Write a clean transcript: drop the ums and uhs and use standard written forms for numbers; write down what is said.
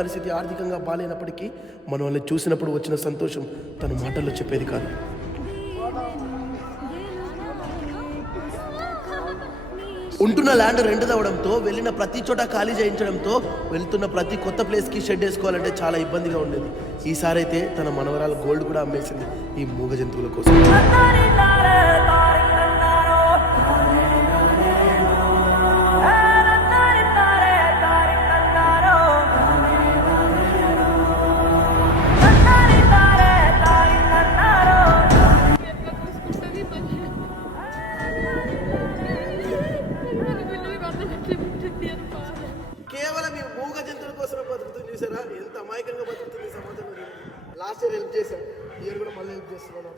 పరిస్థితి ఆర్థికంగా బాలేనప్పటికీ మన వాళ్ళని చూసినప్పుడు వచ్చిన సంతోషం తన మాటల్లో చెప్పేది కాదు. ఉంటున్న ల్యాండ్ రెంట్ అవ్వడంతో వెళ్ళిన ప్రతి చోట ఖాళీ చేయించడంతో వెళ్తున్న ప్రతి కొత్త ప్లేస్కి షెడ్ వేసుకోవాలంటే చాలా ఇబ్బందిగా ఉండేది. ఈసారి అయితే తన మనవరాలు గోల్డ్ కూడా అమ్మేసింది ఈ మూగ జంతువుల కోసం. కేవలం ఈ మూగ జంతువుల కోసమే బతుకుతుంది. చూసారా ఎంత అమాయకంగా బతుకుతుంది సమాజంలో. లాస్ట్ ఇయర్ హెల్ప్ చేశాం, ఇయర్ కూడా మళ్ళీ హెల్ప్ చేస్తున్నాను.